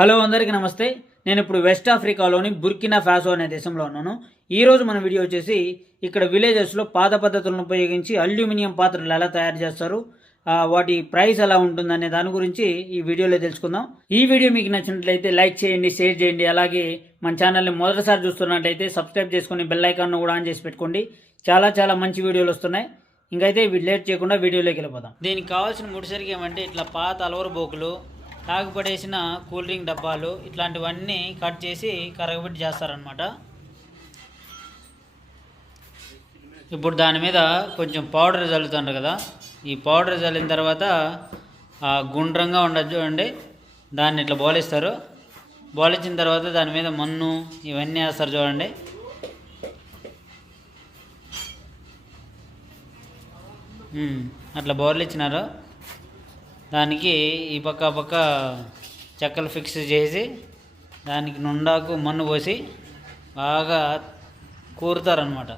Hello అందరికీ నమస్తే. నేను ఇప్పుడు వెస్ట్ ఆఫ్రికాలోని బుర్కినా ఫాసో అనే దేశంలో ఉన్నాను. ఈరోజు మన వీడియో వచ్చేసి ఇక్కడ విలేజెస్లో పాత పద్ధతులను ఉపయోగించి అల్యూమినియం పాత్రలు ఎలా తయారు చేస్తారు, వాటి ప్రైస్ ఎలా ఉంటుందనే దాని గురించి ఈ వీడియోలో తెలుసుకుందాం. ఈ వీడియో మీకు నచ్చినట్లయితే లైక్ చేయండి, షేర్ చేయండి. అలాగే మన ఛానల్ని మొదటిసారి చూస్తున్నట్లయితే సబ్స్క్రైబ్ చేసుకొని బెల్ ఐకాన్ను కూడా ఆన్ చేసి పెట్టుకోండి. చాలా మంచి వీడియోలు వస్తున్నాయి. ఇంకైతే లేట్ చేయకుండా వీడియోలోకి వెళ్ళిపోదాం. దీనికి కావాల్సిన ముడిసరికి ఏమంటే ఇట్లా పాత అలవరు బోకులు, తాగుపడేసిన కూల్ డ్రింక్ డబ్బాలు, ఇట్లాంటివన్నీ కట్ చేసి కరగబెట్టి చేస్తారనమాట. ఇప్పుడు దాని మీద కొంచెం పౌడర్ చల్లుతుంటారు కదా, ఈ పౌడర్ చల్లిన తర్వాత గుండ్రంగా ఉండదు చూడండి, దాన్ని ఇట్లా బోలిస్తారు. బోలించిన తర్వాత దాని మీద మన్ను ఇవన్నీ వేస్తారు చూడండి. అట్లా బోర్లిచ్చినారు. దానికి ఈ పక్క చెక్కలు ఫిక్స్ చేసి దానికి నుండాకు మన్ను పోసి బాగా కూరుతారనమాట.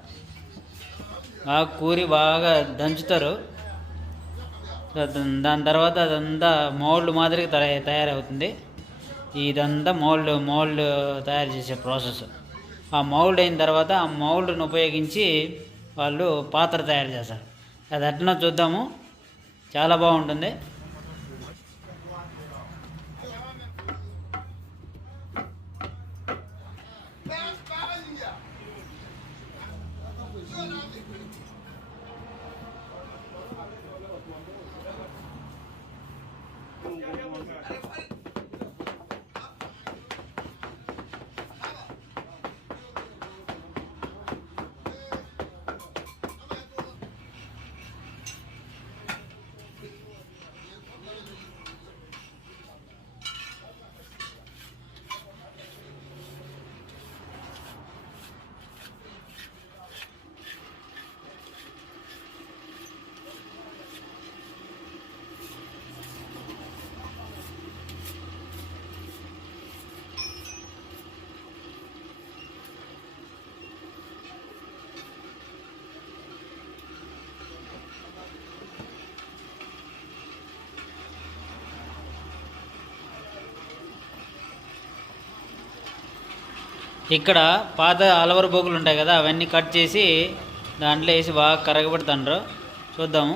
బాగా కూరి బాగా దంచుతారు. దాని తర్వాత అదంతా మౌల్డ్ మాదిరిగా తయారవుతుంది. ఇదంతా మౌల్డ్ తయారు చేసే ప్రాసెస్. ఆ మౌల్డ్ అయిన తర్వాత ఆ మౌల్డ్ను ఉపయోగించి వాళ్ళు పాత్ర తయారు చేస్తారు. అది అట్లా చూద్దాము, చాలా బాగుంటుంది. ఇక్కడ పాత అలవరు బోకులు ఉంటాయి కదా, అవన్నీ కట్ చేసి దాంట్లో వేసి బాగా కరగబెడతాండ్రు. చూద్దాము.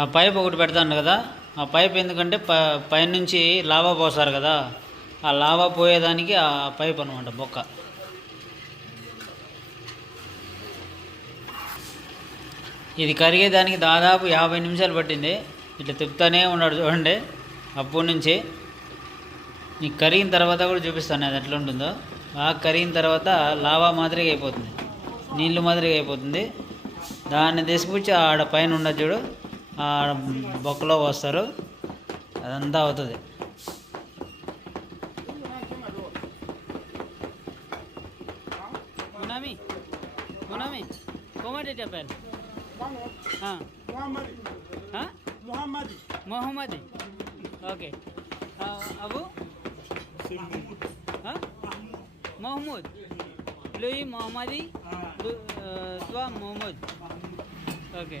ఆ పైప్ ఒకటి పెడతాను కదా, ఆ పైప్ ఎందుకంటే పైనుంచి లావా పోస్తారు కదా, ఆ లావా పోయేదానికి ఆ పైప్ అనమాట బొక్క. ఇది కరిగేదానికి దాదాపు 50 నిమిషాలు పట్టింది. ఇట్లా తిప్పుతానే ఉన్నాడు చూడండి అప్పటి నుంచి. నీకు కరిగిన తర్వాత కూడా చూపిస్తాను అది ఎట్లా ఉంటుందో. బాగా కరిగిన తర్వాత లావా మాదిరిగా అయిపోతుంది, నీళ్ళు మాదిరిగా అయిపోతుంది. దాన్ని తీసుకొచ్చి ఆడ పైన ఉండదు చూడు, ఆడ బొక్కలో వస్తారు, అదంతా అవుతుంది. చెప్పారు Mohammadi. Okay, Abu Mohammed Louis Mohammadi త్వా Mohammed. Okay,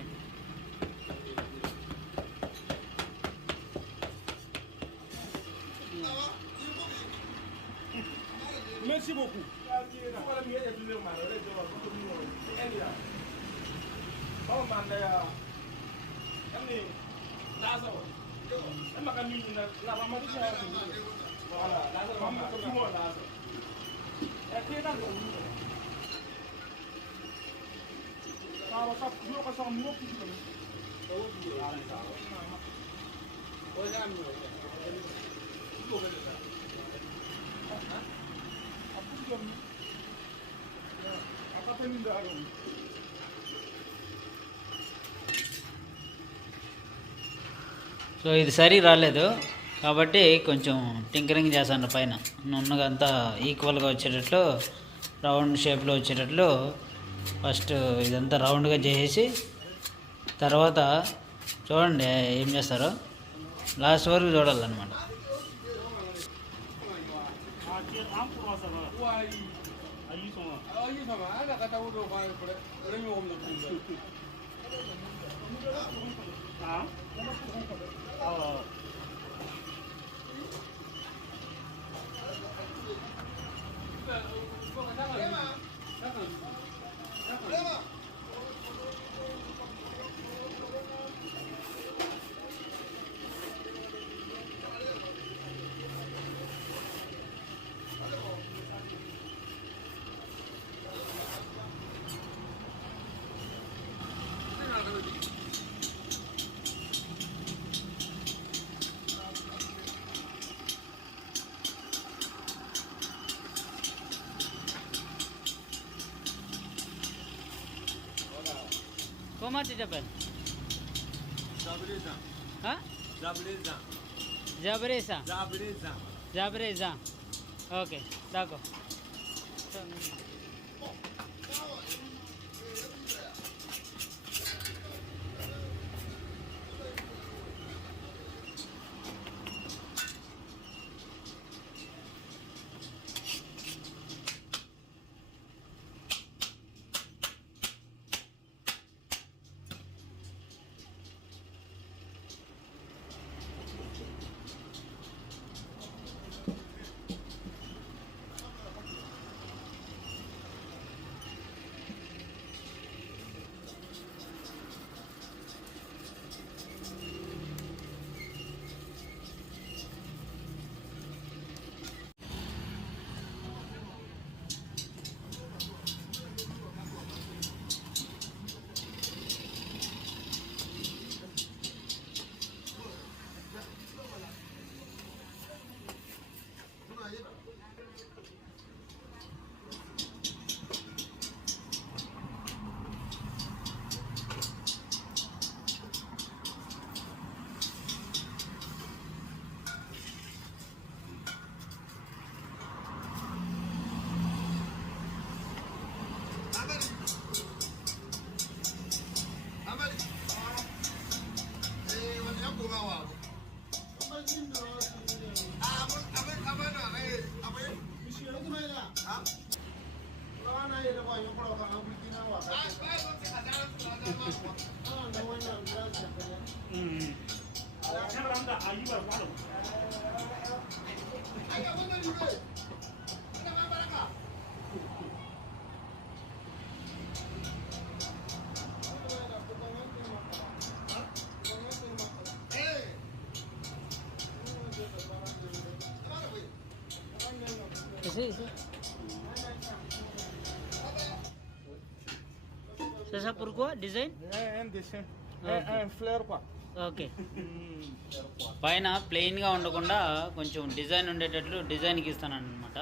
merci beaucoup. So ఇది సరి రాలేదు కాబట్టి కొంచెం టింకరింగ్ చేస్తాను. పైన నున్నగా అంతా ఈక్వల్గా వచ్చేటట్లు, రౌండ్ షేప్లో వచ్చేటట్లు ఫస్ట్ ఇదంతా రౌండ్గా చేసేసి తర్వాత చూడండి ఏం చేస్తారో లాస్ట్ వరకు చూడాలన్నమాట. Comment tu t'appelles? Zabreza. Hein? Zabreza. Jabreza. Zabreza. Jabreza. Ok, d'accord. Sí. C'est ça pourquoi? Design? Un dessin. Un fleur quoi. Okay పైన ప్లెయిన్గా ఉండకుండా కొంచెం డిజైన్ ఉండేటట్లు డిజైన్కి ఇస్తాను అనమాట.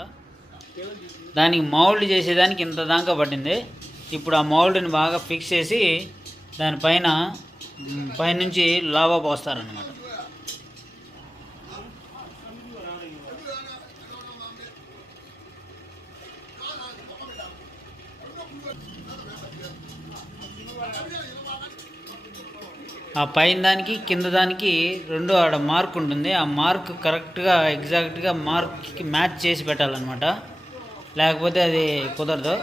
దానికి మౌల్డ్ చేసేదానికి ఇంత దాకా పట్టింది. ఇప్పుడు ఆ మౌల్డ్ని బాగా ఫిక్స్ చేసి దానిపైన పైనుంచి లావా పోస్తారనమాట. ఆ పైన దానికి కింద దానికి రెండు ఆడ మార్క్ ఉంటుంది. ఆ మార్క్ కరెక్ట్గా ఎగ్జాక్ట్గా మార్క్కి మ్యాచ్ చేసి పెట్టాలన్నమాట, లేకపోతే అది కుదరదు.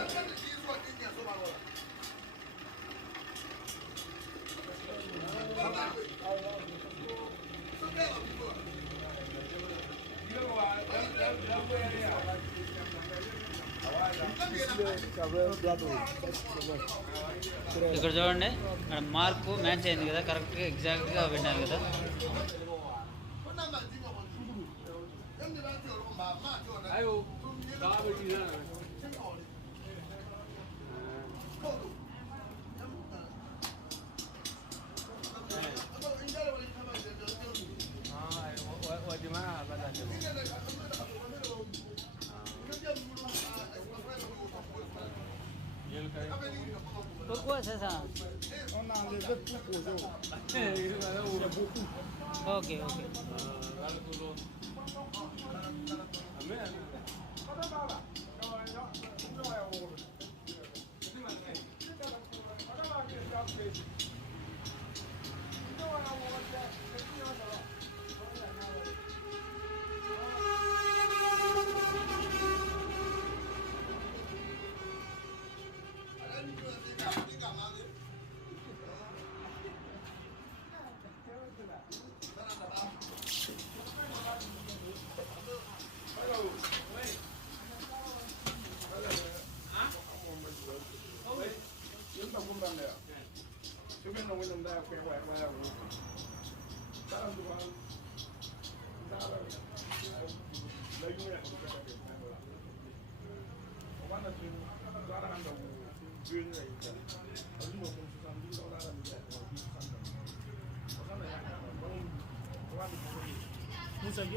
ఇక్కడ చూడండి, ఇక్కడ మార్కు మ్యాచ్ అయింది కదా, కరెక్ట్గా ఎగ్జాక్ట్గా పెట్టాను కదా. Pourquoi c'est ça? On a enlevé tout pour eux. Ok. Ini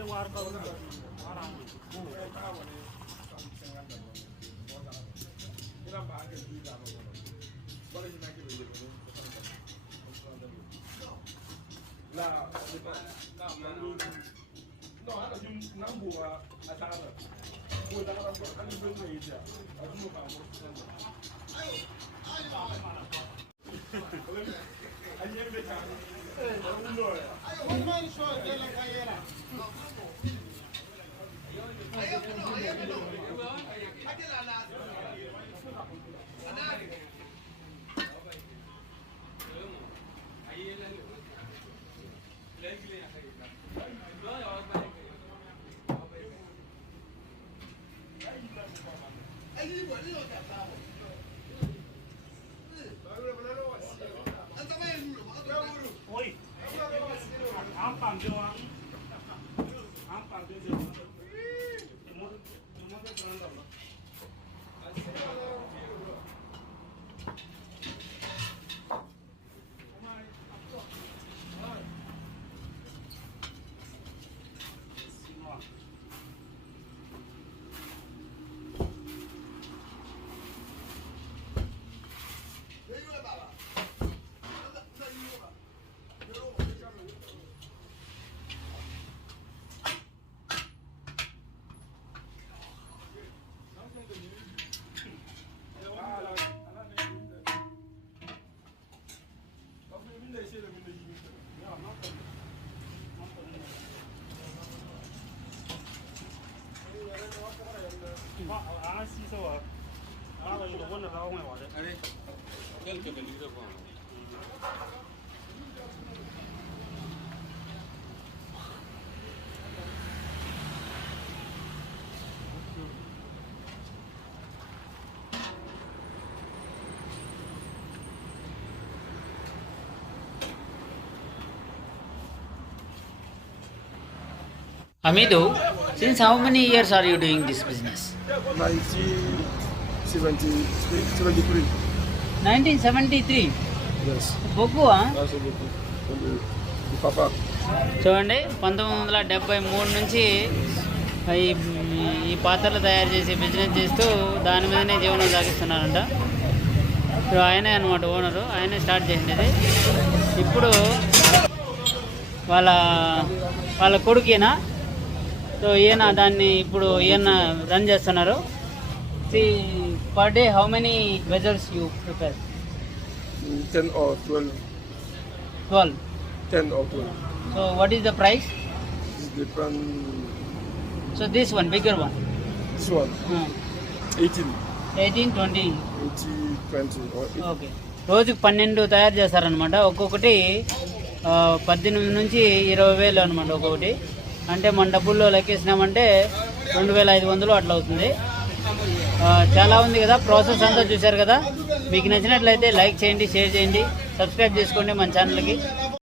Amidu, since how many years are you doing this business? 1973. 1973. Yes. బొగ్గువా? That's a good Papa. చూడండి 1973 నుంచి ఈ పాత్రలు తయారు చేసి బిజినెస్ చేస్తూ దాని మీదనే జీవనం సాగిస్తున్నారంట. ఇప్పుడు ఆయనే అనమాట ఓనరు, ఆయనే స్టార్ట్ చేసింది. ఇప్పుడు వాళ్ళ కొడుకేనా, సో ఈయన దాన్ని ఇప్పుడు ఈయన రన్ చేస్తున్నారు. Per day how many vessels you prepare? 10 or 12. 12. 10 or 12. So what is the price? It's different. So this one, bigger one. This one. 18. 18, 20. 80, 20 or 80. Okay, రోజుకి 12 తయారు చేస్తారనమాట. ఒక్కొక్కటి 18 నుంచి 20,000 అనమాట ఒక్కొక్కటి. అంటే మన డబ్బుల్లో లెక్కేసినామంటే 2,500 అట్లా అవుతుంది. చాలా ఉంది కదా, ప్రాసెస్ అంతా చూశారు కదా. మీకు నచ్చినట్లయితే లైక్ చేయండి, షేర్ చేయండి, సబ్స్క్రైబ్ చేసుకోండి మన ఛానల్కి.